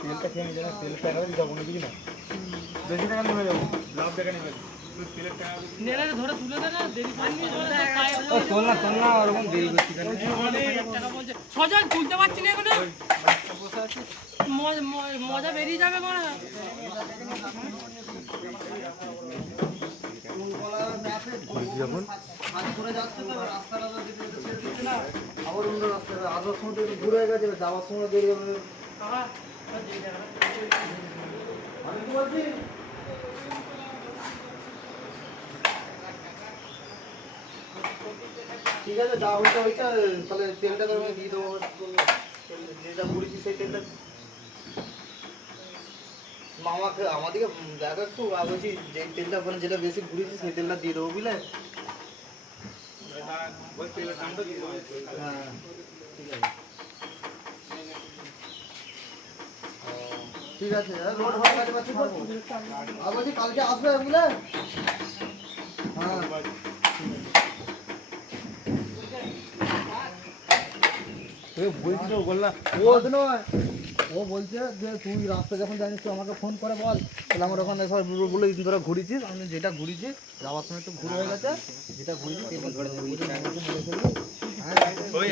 তেলটা খেয়ে নিয়ে তেল টাকা দিতে কোনো কিছু না বেশি টাকা নেবে যাব লাভ টাকা নেবে তেলের ধরে তুলে দে না দেরি না তোল না ওরকম দেরি করছি কেন টাকা বলছে ছজন তুলতে পারছি না এখন। ম- ম- মজা বেরিয়ে যাবে মানে যখন আবার অন্য রাস্তায় আসার সময় তো একটু ঘুরে গেছে যাওয়ার সময় দেরি হবে আমি কি বলছি ঠিক আছে যা হয়েছে হয়েছে তাহলে তেলটা দিয়ে দেবো। যেটা ঘুরেছি সেই তেলটা মামাকে আমাদেরকে একটু আর বলছি যে তেলটা ওখানে যেটা বেশি ঘুরেছি সেই তেলটা দিয়ে দেবো বুঝলে? ঠিক আছে ঠিক আছে রোড আর বলছি কালকে আসবে বুঝলে? হ্যাঁ। তুই বলছি তো বললাম ও তো নয়। ও বলছে যে তুই রাস্তা যখন জানিস তুই আমাকে ফোন করে বল। তাহলে আমার ওখানে সব বলে দিন, তোরা ঘুরেছিস আমি যেটা ঘুরেছি যাওয়ার সময় একটু ঘুরে হয়ে গেছে। যেটা ঘুরেছি ঘুরে হ্যাঁ ওই